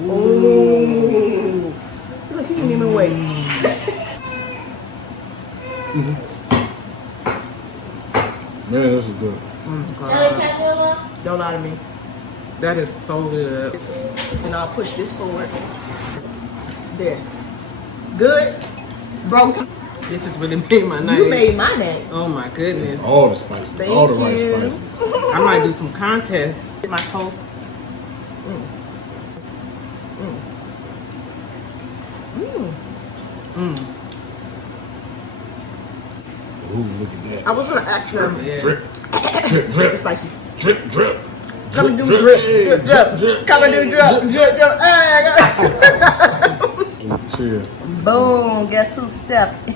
Ooh. Look, he didn't even wait. Man, this is good. Don't lie to me. That is so good. And I'll push this forward. There. Good. Bro, This has really made my night. you made my day. Oh my goodness. All the spices. Thank all the right you. spices. I might do some contests. My toast. Ooh, look at that. I was gonna ask them. Yeah. Drip, drip, drip, Spicy. drip, drip. Come and do drip, drip, drip. Come and do drip, drip, drip. Cheers. Boom! Guess who stepped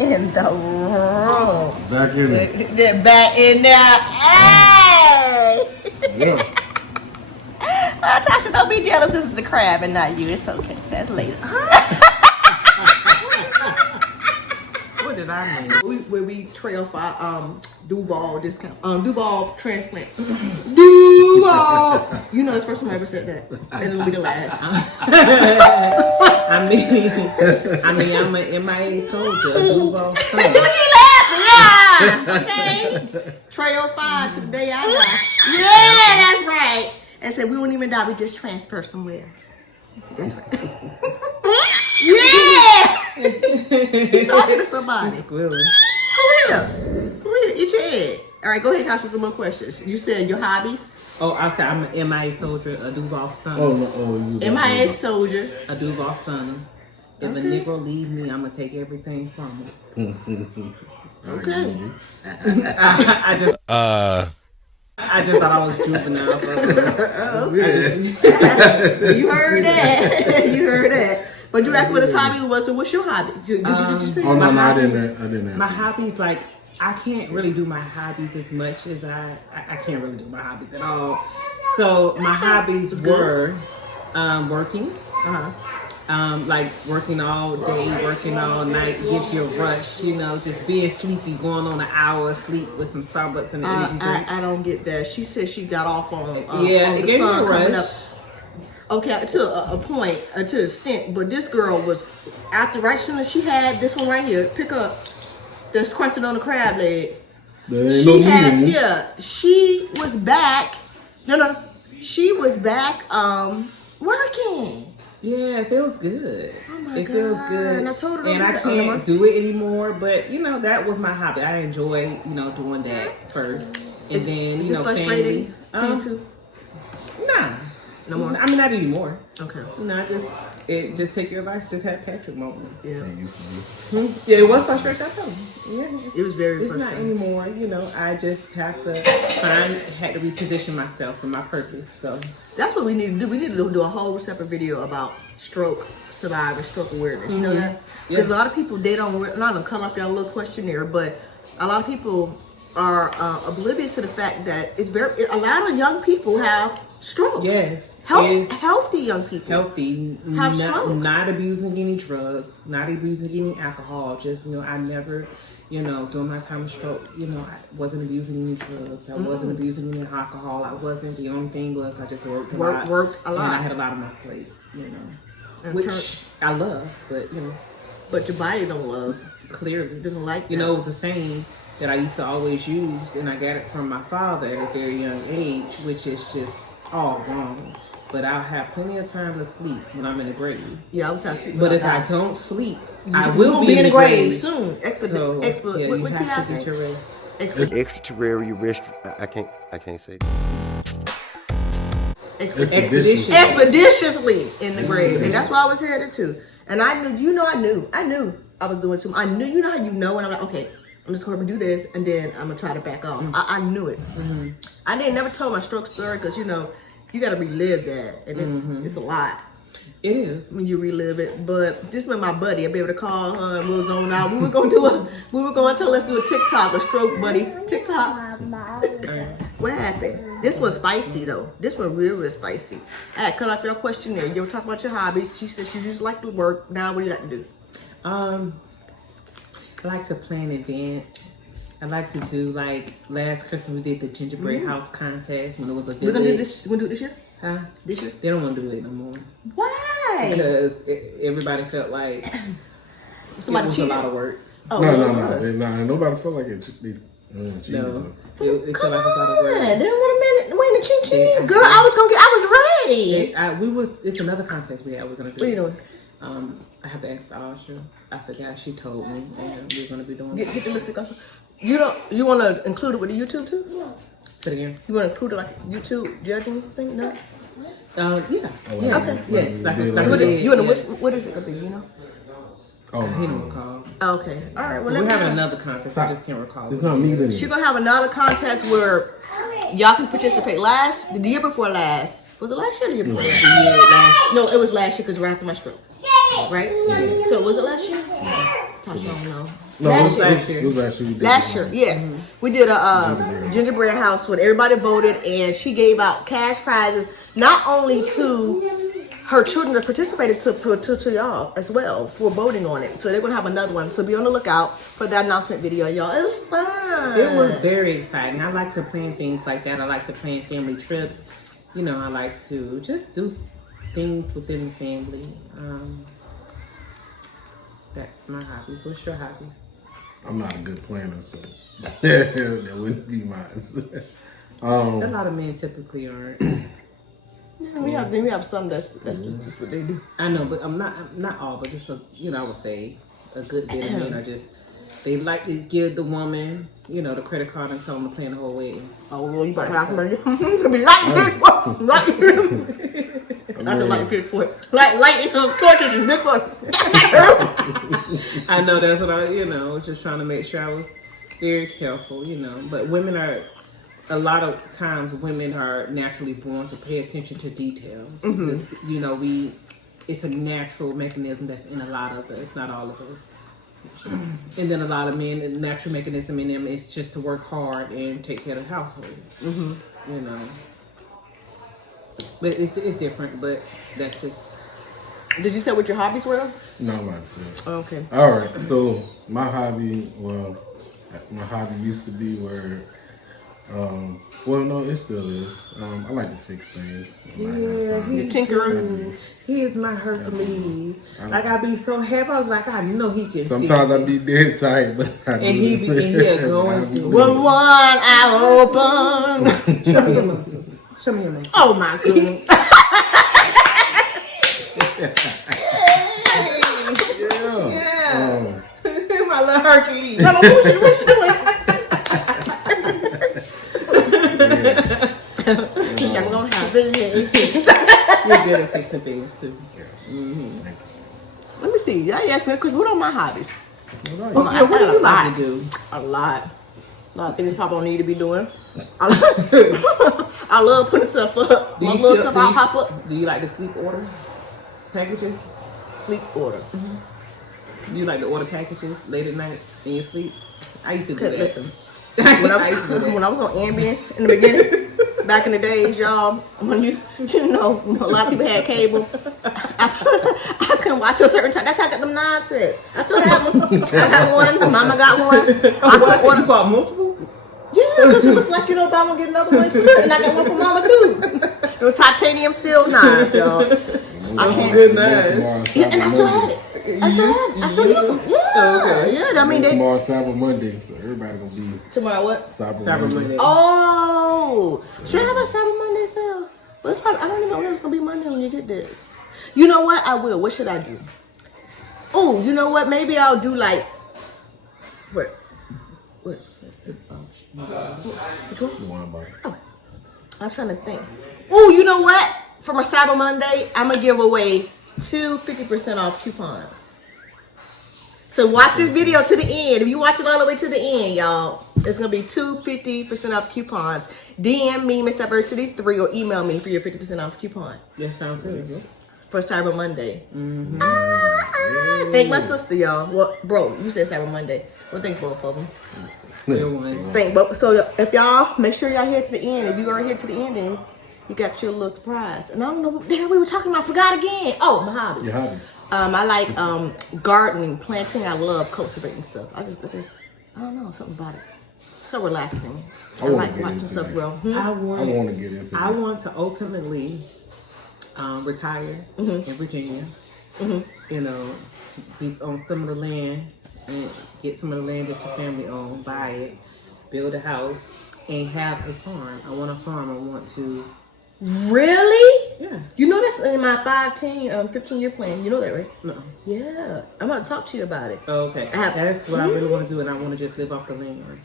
in the room? Back in it. They're back in there. Hey! Yeah. Tasha, don't be jealous. This is the crab and not you. It's okay. That's later. What did I make? Where we trail for Duval discount, Duval transplant. Duval. You know, it's the first time I ever said that, and it'll be the last. I mean, I'm an MIA soldier. Duval son. Yeah. Okay. Trail 5 to the day I die. Yeah, that's right. And said we won't even die. We just transfer somewhere. That's right. Yeah. You talking to somebody? Squirrel. Who here? Eat your head. All right, go ahead, Tasha, some more questions. You said your hobbies. Oh, I said I'm an MIA soldier, a Duval son. Oh, no. Oh, you MIA soldier. A Duval son. If a Negro leaves me, I'm gonna take everything from him. Okay. I just thought I was juvenile. You heard that. You heard that. But you asked what his hobby was, so what's your hobby? Did you say? Oh, no, I didn't answer. My hobbies, like, I can't really do my hobbies as much as I can't really do my hobbies at all. So my hobbies were working. Like working all day, working all night gives you a rush, you know, just being sleepy, going on an hour of sleep with some Starbucks and an energy drink. I don't get that. She said she got off on it gave me a coming rush. up. Okay, to a point, to an extent, but this girl was, after right soon as she had this one right here, pick up, that's crunching on the crab leg. She had, yeah, she was back, she was back working. Yeah, it feels good. Oh my it feels good. And I told her, and I can't do it anymore, but you know, that was my hobby. I enjoy, you know, doing that first. And then, is you know, it frustrating to you too? Nah. No more? I mean, not anymore. Okay. You know, just take your advice, just have Patrick moments. Yeah. Yeah, it was frustrating. I told you. Yeah. It was very It's frustrating. not anymore, you know. I just had to reposition myself for my purpose. So that's what we need to do. We need to do a whole separate video about stroke survivors, stroke awareness. You know that? Because a lot of people, they don't, not gonna come off your little questionnaire, but a lot of people are oblivious to the fact that a lot of young people have strokes. yes. Healthy young people. Healthy, have strokes. not abusing any drugs, not abusing any alcohol. Just, you know, I never, you know, during my time of stroke, you know, I wasn't abusing any drugs. I wasn't abusing any alcohol. I wasn't. The only thing was I just worked a lot. And I had a lot on my plate, you know, which I love, but you know, but your body don't love. Clearly, Doesn't like that. You know, it was a saying that I used to always use, and I got it from my father at a very young age, which is just all wrong. But I'll have plenty of time to sleep when I'm in the grave. Yeah, I was asleep. But if I don't sleep, I will be in the grave soon. So, yeah, you have to get your rest. Extraterrestrial. I can't say that. Expeditiously in the grave, and that's where I was headed to. And I knew, I knew I was doing too. I knew, you know how you know, and I'm like, okay, I'm just going to do this, and then I'm gonna try to back off. I knew it. I didn't never tell my stroke story because you know you got to relive that, and it's a lot. It is when you relive it. But this was my buddy. I'd be able to call her and we was on out. We were going to tell let's do a TikTok, a stroke buddy TikTok. What happened? This was spicy though. This one real spicy. I had cut off your questionnaire. You ever talk about your hobbies? She said you just like to work. Now what do you like to do? I like to plan events. I like to do, like, last Christmas we did the gingerbread house contest when it was a village. We're gonna do this. You wanna do it this year? Huh? Did you? They don't want to do it no more. Why? Because everybody felt like Somebody it was cheated? a lot of work. Oh, No, it was. nobody felt like it. They cheated. No. It Come felt like it was a lot of on, work. then wait a minute, wait a ching Yeah. ching. Girl, I was ready. It's another contest we had. We're gonna do. What are you doing? I have to ask Asha. I forgot. She told me, and we're gonna be doing. Get the lipstick off. You want to include it with the YouTube too? Say it again. You want to include it like YouTube judging thing? No. Yeah. Oh, Yeah. Okay. Yes. Like What a is, you in the what is it gonna be? You know? Oh, he don't recall. Okay. All right. Well, We're let me having know. another contest. I just can't recall. It's not me. She's gonna have another contest where y'all can participate. The year before last. Was it last year or the year before last? No, it was last year because right after my stroke. Right? So was it last year? Tasha don't know. No, Last it was last year. Last year, yes. We did a gingerbread house where everybody voted and she gave out cash prizes not only to her children that participated to y'all as well for voting on it. So they're gonna have another one. So be on the lookout for that announcement video, y'all. It was fun. It was very exciting. I like to plan things like that. I like to plan family trips. You know, I like to just do things within the family. That's my hobbies. What's your hobbies? I'm not a good planner, so that wouldn't be mine. A lot of men typically aren't. We have some that's just what they do. I know, but I'm not all, but just I would say a good bit of men are just they like to give the woman, the credit card and tell them to plan the whole wedding. Oh Lord, you better have to be lighting this for lighting. I can light this for lighting torches and this for. I know that's what I was just trying to make sure I was very careful, But women are. A lot of times, women are naturally born to pay attention to details. Mm-hmm. It's a natural mechanism that's in a lot of us, not all of us. And then a lot of men, the natural mechanism in them is just to work hard and take care of the household. Mm-hmm. But it's different. But that's just. Did you say what your hobbies were? No, I'm not sure. Oh, okay. All right. So my hobby used to be where. No, it still is. I like to fix things. You tinkering. He is my Hercules. I be so happy. I was like, I know he can. Sometimes I be dead tired, but I do. And he be in here going to. When one eye open. Show me your muscles. Show me your muscles. Oh my goodness. Yeah. My little Hercules. What you doing? I'm gonna have it. You're good at fixing things too. Mm-hmm. Let me see. Y'all asked me because what are my hobbies? What do you like to do? A lot of things Papa don't need to be doing. I love putting stuff up. Do I'll pop up. Do you like to sleep order packages? Sleep order. Do you like to order packages late at night in your sleep? I used to do that. Listen, when I was on Ambien in the beginning, back in the days, y'all, when a lot of people had cable, I couldn't watch till a certain time. That's how I got them 9 sets. I still have them. I got one. Mama got one. You bought multiple? Yeah, because it was like, Mama get another one too. And I got one for Mama too. It was titanium steel 9s, y'all. I can't. Good 9s. Yeah, and I still have it. I still use them. Yeah. Okay. Yeah, I mean, tomorrow's Cyber Monday, so everybody gonna be tomorrow what? Cyber Monday. Oh, should I have a Cyber Monday sale? Well, it's probably, I don't even know when it's gonna be Monday when you get this. You know what? I will. What should I do? Oh, you know what? Maybe I'll do like what? Which one? The one about it. Oh, I'm trying to think. Oh, you know what? For my Cyber Monday, I'm gonna give away 2 50% off coupons. So watch this video to the end. If you watch it all the way to the end, y'all, it's gonna be 2 50% off coupons. DM me, Miss Diversity 3, or email me for your 50% off coupon. That sounds good. For Cyber Monday. Mm-hmm. Thank my sister, y'all. Well, bro, you said Cyber Monday. Well, thank both of them. Good one. Thank both. So if y'all make sure y'all here to the end. If you are here to the end, then you got your little surprise. And I don't know what the hell we were talking about. I forgot again. Oh, my hobbies. Your hobbies. I like gardening, planting. I love cultivating stuff. I don't know, something about it. so relaxing. I wanna like get watching into stuff that. grow. I I want want to get into I that. want to ultimately retire in Virginia. You know, be on some of the land and get some of the land that your family owns, buy it, build a house, and have a farm. I want a farm. I want to. Really? Yeah. You know that's in my 15-year plan. You know that, right? No. Yeah. I'm going to talk to you about it. Oh, okay. That's what I really want to do, and I want to just live off the land.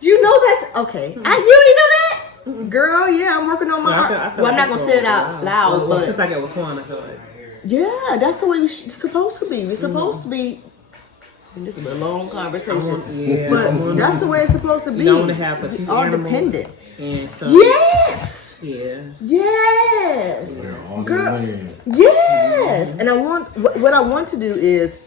You know that's okay. You already know that, girl. Yeah, I'm working on my. I feel I'm not like gonna say it out loud, well, but since I got with Twan, I feel like. yeah, that's the way we're supposed to be. We're supposed to be. And this is a long conversation, but that's the way it's supposed to be. You don't want to have a few all animals, dependent. And so, Yes. Yeah. Yes. Yeah, on the Girl. land. Yes. And I want what I want to do is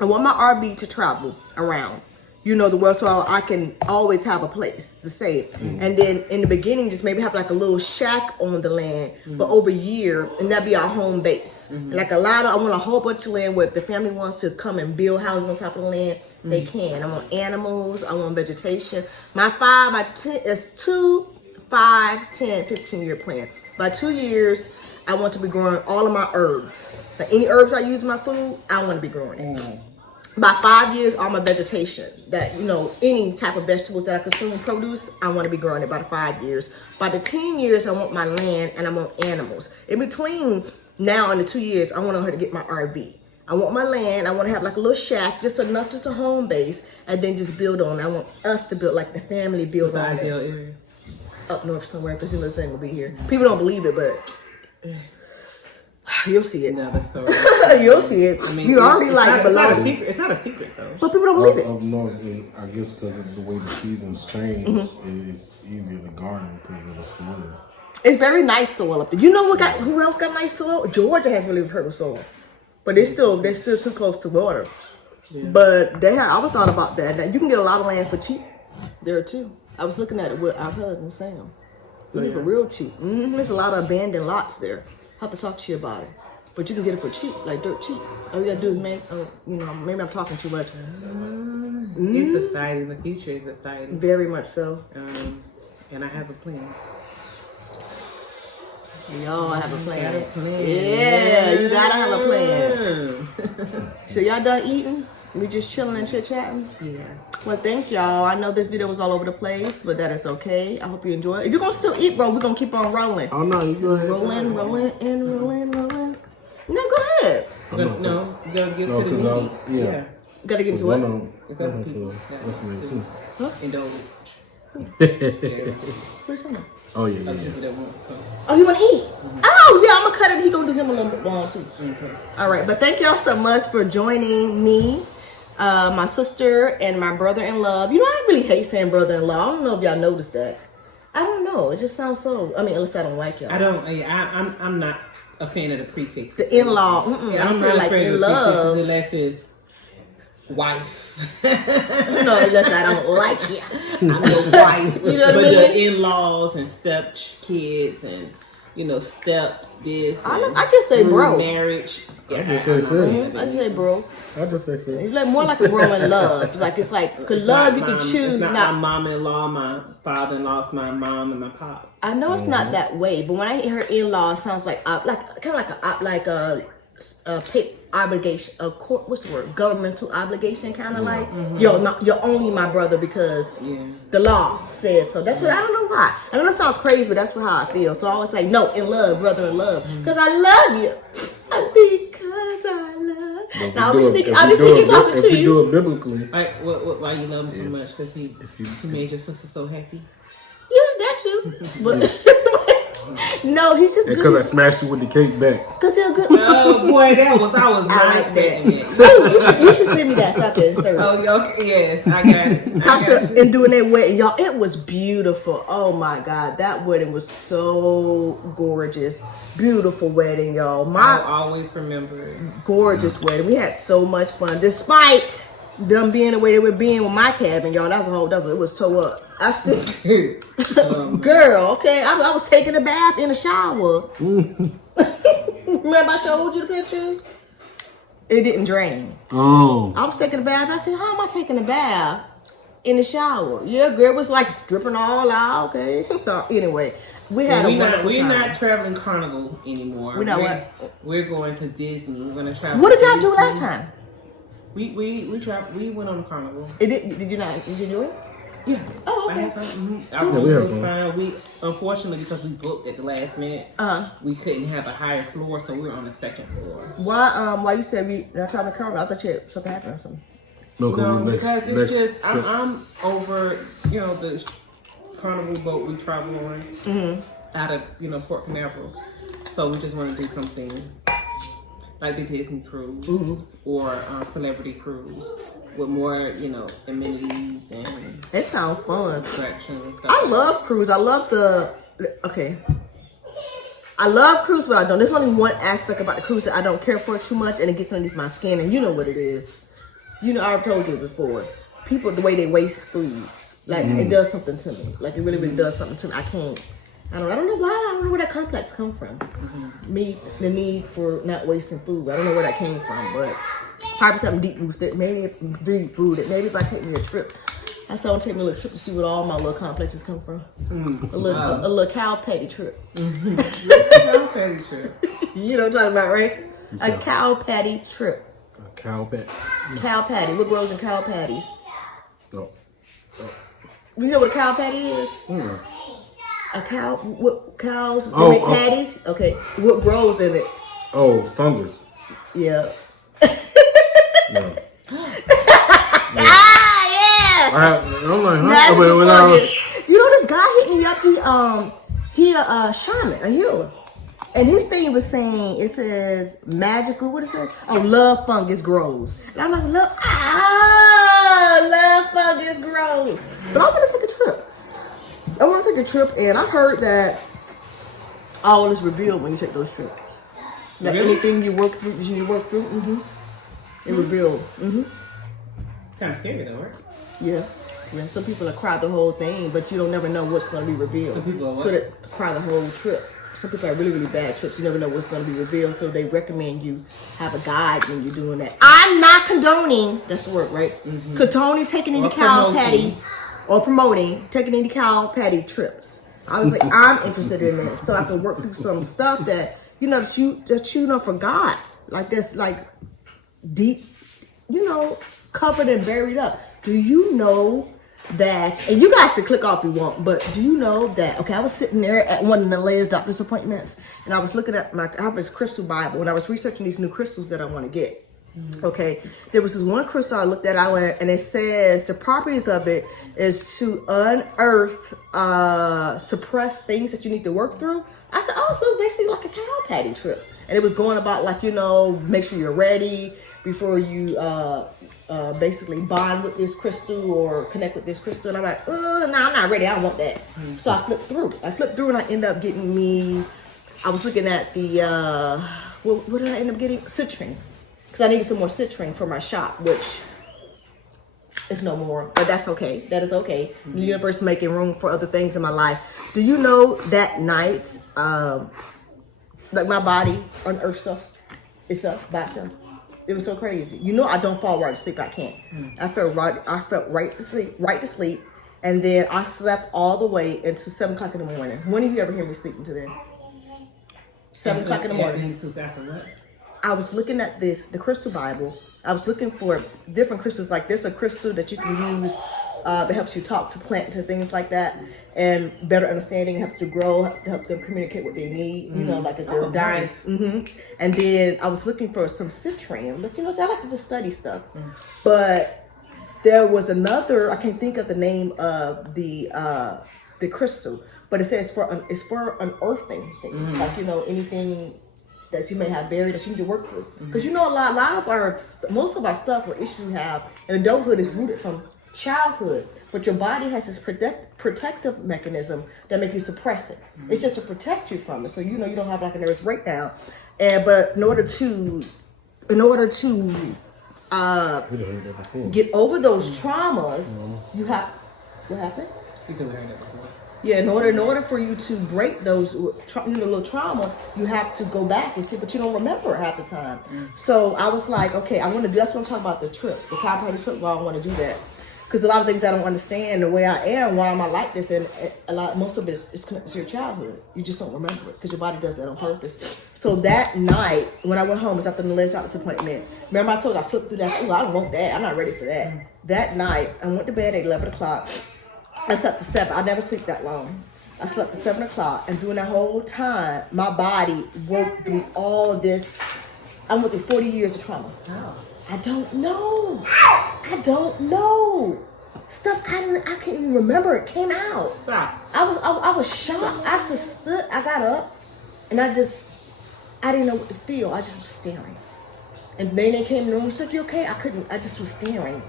I want my RV to travel around. You know, the world, so I can always have a place to stay. And then in the beginning, just maybe have like a little shack on the land for over a year, and that'd be our home base. Like I want a whole bunch of land where if the family wants to come and build houses on top of the land, they can. I want animals, I want vegetation. My 5, 10, 15-year plan. By 2 years, I want to be growing all of my herbs. Like any herbs I use in my food, I want to be growing it. By 5 years, all my vegetation, that, you know, any type of vegetables that I consume, produce, I want to be growing it by the 5 years. By the 10 years, I want my land and I want animals. In between now and the 2 years, I want her to get my RV. I want my land. I want to have like a little shack, just enough, just a home base, and then just build on. I want us to build, like the family builds on it. Ideal area. Up north somewhere, because you know this ain't gonna be here. People don't believe it, but you'll see it. Another story. You'll see it. I mean, you already like it's not a below. secret. It's not a secret though. But people don't believe it. Up north, I guess because of the way the seasons change, it's easier to garden because of the soil. It's very nice soil up there. You know what? Who else got nice soil? Georgia has really fertile soil, but they're still too close to water. Yeah. But I always thought about that. Now, you can get a lot of land for cheap there too. I was looking at it with our cousin Sam. You get it for real cheap. There's a lot of abandoned lots there. I have to talk to you about it. But you can get it for cheap, like dirt cheap. All you gotta do is make, maybe I'm talking too much. It's exciting. The future is exciting. Very much so. And I have a plan. Y'all have a plan. Yeah, you gotta have a plan. So y'all done eating? We just chilling and chit-chatting? Yeah. Well, thank y'all. I know this video was all over the place, but that is okay. I hope you enjoy it. If you're gonna still eat, bro, we're gonna keep on rolling. Oh no, you go ahead. Rolling. No, go ahead. No, you gotta get to the movie. Yeah. Gotta get into it. Is that people? That's me too. Huh? Indulge. What are you talking about? Oh yeah. People that want so. Oh, he wanna eat? Oh, yeah, I'm gonna cut it. He gonna do him a little bit long too. Okay. All right, but thank y'all so much for joining me, my sister, and my brother-in-law. You know, I really hate saying brother-in-law. I don't know if y'all noticed that. I don't know. It just sounds so. I mean, at least I don't like y'all. I'm not a fan of the prefix. The in-law. Yeah, I'm not like in love. Unless it's wife. Unless I don't like you. I'm your wife. You know what I but mean? the in-laws and step kids and step this. I just say bro. Marriage. I just say sis. I just say bro. I just say sis. It's like more like a bro in love. It's like because love you can choose it's not not. my mom-in-law, my father-in-law's my mom and my pop. I know it's not that way, but when I hear in-law, it sounds like a obligation, what's the word? Governmental obligation, kind of like you're only my brother because the law says so. That's what I don't know why. I know that sounds crazy, but that's how I feel. So I always like, no, in love, brother in love, because I love you. Because I love. Now I'll be speaking talking to you. If you do it biblically, Why you love him so much? Because he made your sister so happy. Yeah, that's you. But no, he's just because I good. smashed you with the cake back. Because he's a good. Oh boy, I was not like expecting it. You should send me that so I can insert it. Oh, yes, I got it. Tasha and doing that wedding, y'all, it was beautiful. Oh my God, that wedding was so gorgeous. Beautiful wedding, y'all. I'll always remember it. Gorgeous wedding. We had so much fun, despite them being the way they were being with my cabin, y'all. That was a whole other. It was tore up. I still, girl, okay. I was taking a bath in the shower. Remember I showed you the pictures? It didn't drain. Oh. I was taking a bath. I said, how am I taking a bath? In the shower. Yeah, girl was like stripping all out. Okay. Anyway, we had a wonderful time. We're not traveling Carnival anymore. We know what? We're going to Disney. We're going to travel. What did y'all do last time? We traveled. We went on Carnival. Did you not? Did you do it? Yeah. Oh, I okay. had fun. Mm-hmm. Yeah, we had fun. Fine. We unfortunately, because we booked at the last minute, we couldn't have a higher floor, so we were on the second floor. Why you said we not traveling Carnival? I thought you had something happened or something. No, because it's just I'm over the Carnival boat we travel on out of Port Canaveral, so we just want to do something like the Disney cruise or celebrity cruise with more amenities and it sounds fun. attractions and stuff. I love cruise. I love I love cruise, but I don't. There's only one aspect about the cruise that I don't care for too much, and it gets underneath my skin, and you know what it is. I've told you before. People, the way they waste food, like it does something to me. Like it really, really does something to me. I don't know why. I don't know where that complex come from. The need for not wasting food. I don't know where that came from, but probably something deep rooted. Maybe deep rooted. Maybe if I take me a trip, I said I want to take me a little trip to see where all my little complexes come from. A little cow patty trip. Cow patty trip. You know what I'm talking about, right? A cow patty trip. Cow patty. Cow patty. What grows in cow patties? Oh. You know what a cow patty is? A cow. What cows make patties? Okay. What grows in it? Oh, fungus. Yeah. No. Yeah. I'm like, huh? That's But when I was, you know, this guy hit me up. He a shaman, a healer. And his thing was saying, it says magical, what it says? Oh, love fungus grows. And I'm like, love fungus grows. But I want to take a trip. I want to take a trip, and I heard that all is revealed when you take those trips. Like anything you work through, it revealed. Kind of scary though, right? Yeah. Some people will cry the whole thing, but you don't never know what's going to be revealed. Some people are what? So they cry the whole trip. Some people have really, really bad trips. You never know what's going to be revealed, so they recommend you have a guide when you're doing that. I'm not condoning, that's the word, right? Condoning taking any cow patty or promoting taking any cow patty trips. I was like, I'm interested in that, so I can work through some stuff that that you forgot, like that's like deep, covered and buried up. Do you know that, and you guys can click off if you want, but do you know that, I was sitting there at one of the LELE'S doctor's appointments, and I was looking at I have this crystal Bible, and I was researching these new crystals that I want to get. Okay, there was this one crystal I looked at, and it says the properties of it is to unearth, suppress things that you need to work through. I said, oh, so it's basically like a cow patty trip. And it was going about like, make sure you're ready before you basically bond with this crystal or connect with this crystal. And I'm like, no, I'm not ready. I don't want that. So I flipped through and I ended up getting I was looking at the, what did I end up getting? Citrine. Because I needed some more citrine for my shop, which is no more, but that's okay. That is okay. The universe is making room for other things in my life. Do you know that night, like my body unearthed stuff itself by itself? It was so crazy. I don't fall right to sleep. I can't. I felt right to sleep, and then I slept all the way until 7 o'clock in the morning. When have you ever heard me sleeping to then? 7 o'clock in the morning. I was looking at the crystal Bible. I was looking for different crystals. Like there's a crystal that you can use that helps you talk to plants and things like that, and better understanding, helps you grow, help them communicate what they need. Like if they're dying. And then I was looking for some citrine. Look, I like to just study stuff. But there was another. I can't think of the name of the crystal, but it says it's for unearthing things. Like anything that you may have buried that you need to work through. Because a lot of most of our stuff or issues we have in adulthood is rooted from childhood. But your body has this protective mechanism that makes you suppress it. It's just to protect you from it. So you don't have like a nervous breakdown. But in order to get over those traumas, you have, what happened? Yeah, in order for you to break those little trauma, you have to go back and see, but you don't remember half the time. So I was like, okay, that's what I'm talking about, the trip, the cow party trip. Well, I want to do that. Because a lot of things I don't understand the way I am, why am I like this? And most of it is connected to your childhood. You just don't remember it because your body does that on purpose. So that night, when I went home, it was after the last doctor's appointment. Remember I told you I flipped through that. Oh, I don't want that. I'm not ready for that. That night, I went to bed at 11 o'clock. I slept to 7. I never sleep that long. I slept to 7 o'clock. And during that whole time, my body worked through all of this. I went through 40 years of trauma. Oh. I don't know. I don't know. Stuff I can't even remember. It came out. Stop. I was shocked. I just stood. I got up, and I didn't know what to feel. I just was staring. And then they came in the room and said, "You okay?" I just was staring.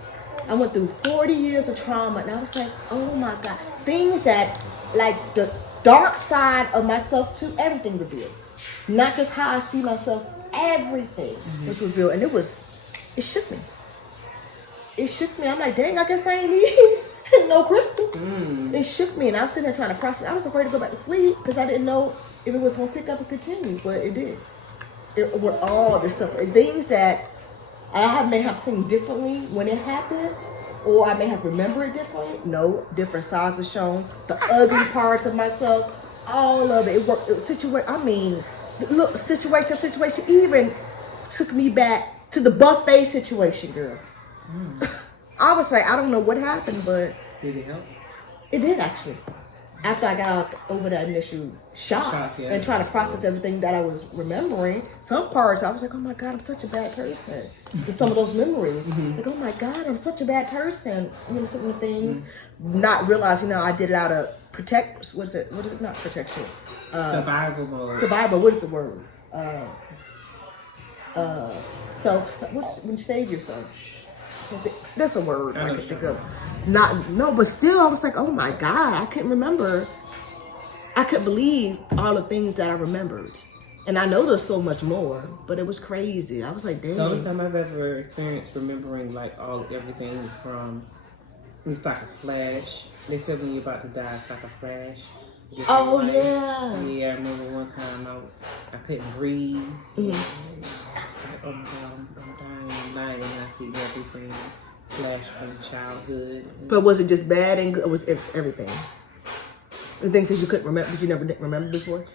I went through 40 years of trauma, and I was like, "Oh my God!" Things that, like the dark side of myself too. Everything revealed. Not just how I see myself. Everything was revealed, and it shook me. It shook me. I'm like, dang, I guess I ain't need no crystal. It shook me, and I was sitting there trying to process. I was afraid to go back to sleep because I didn't know if it was going to pick up and continue, but it did. It with all this stuff, things that I may have seen differently when it happened, or I may have remembered it differently. No, different sides were shown. The ugly parts of myself, all of it. It worked. Look, situation even took me back to the buffet situation, girl. I was like, I don't know what happened, but did it help? It did actually. After I got over that initial shock and trying to process everything that I was remembering, some parts I was like, oh my God, I'm such a bad person. And some of those memories, like, oh my God, I'm such a bad person. You know, some of the things, not realizing, I did it out of what is it? Not protection. Survival mode. Survival. What is the word? When you save yourself. That's a word I can think of. But still, I was like, oh my God, I couldn't remember. I couldn't believe all the things that I remembered. And I know there's so much more, but it was crazy. I was like, damn. The only time I've ever experienced remembering like everything from, it's like a flash. They said when you're about to die, it's like a flash. Oh, yeah. Yeah, I remember one time I couldn't breathe. It's like, oh my God, I'm dying, and I see everything flash from childhood. But was it just bad and good, or was it everything? The things that you couldn't remember, that you never didn't remember before?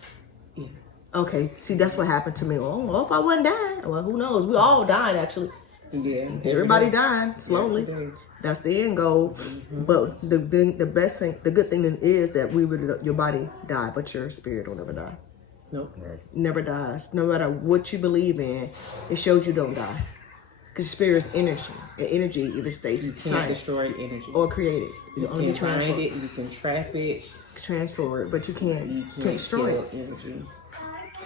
Yeah. Okay, see, that's what happened to me. Oh, I hope I wasn't dying. Well, who knows? We all died, actually. Yeah. Everybody dying slowly. That's the end goal. But the best thing, the good thing is that your body died, but your spirit will never die. Nope. Never dies. No matter what you believe in, it shows you don't die. Because spirit is energy. And energy, if it stays you can't destroy energy or create it. You can find it, you can trap it. Transfer it, but you can't destroy it. Energy.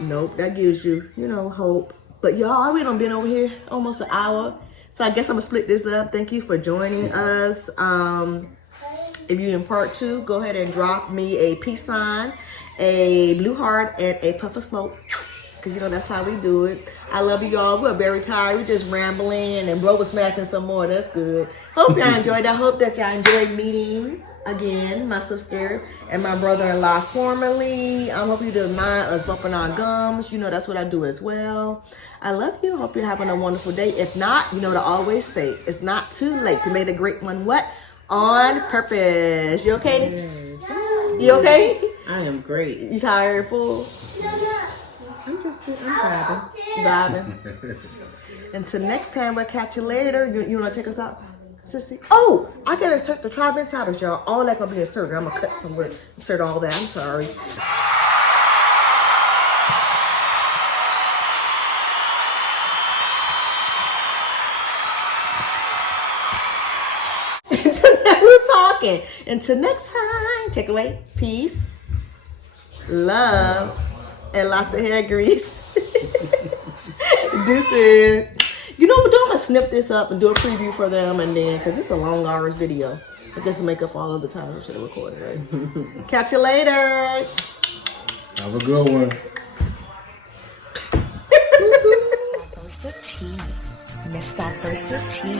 Nope, that gives you, hope. But y'all, we done been over here almost an hour. So I guess I'm gonna split this up. Thank you for joining us. If you're in part 2, go ahead and drop me a peace sign, a blue heart, and a puff of smoke. Because that's how we do it. I love you all. We're very tired. We're just rambling, and bro was smashing some more. That's good. Hope y'all enjoyed. I hope that y'all enjoyed meeting again my sister and my brother-in-law formerly. I hope you didn't mind us bumping our gums. That's what I do as well. I love you. Hope you're having a wonderful day. If not, to always say, it's not too late to make a great one. What? On purpose. You okay? Yes. You okay? I am great. You tired, fool? I'm vibing. Until next time, we'll catch you later. You want to take us out, sissy? Oh, I gotta insert the tribe insiders, y'all. All that gonna be inserted. I'm gonna cut somewhere, insert all that. I'm sorry. We're talking. Until next time, take away peace, love, and lots of hair grease. Deuces. What I'm gonna snip this up and do a preview for them, and then because it's a long hours video, I guess to make up for all of the times I should have recorded, right? Catch you later. Have a good one. First of tea. Missed that first of tea.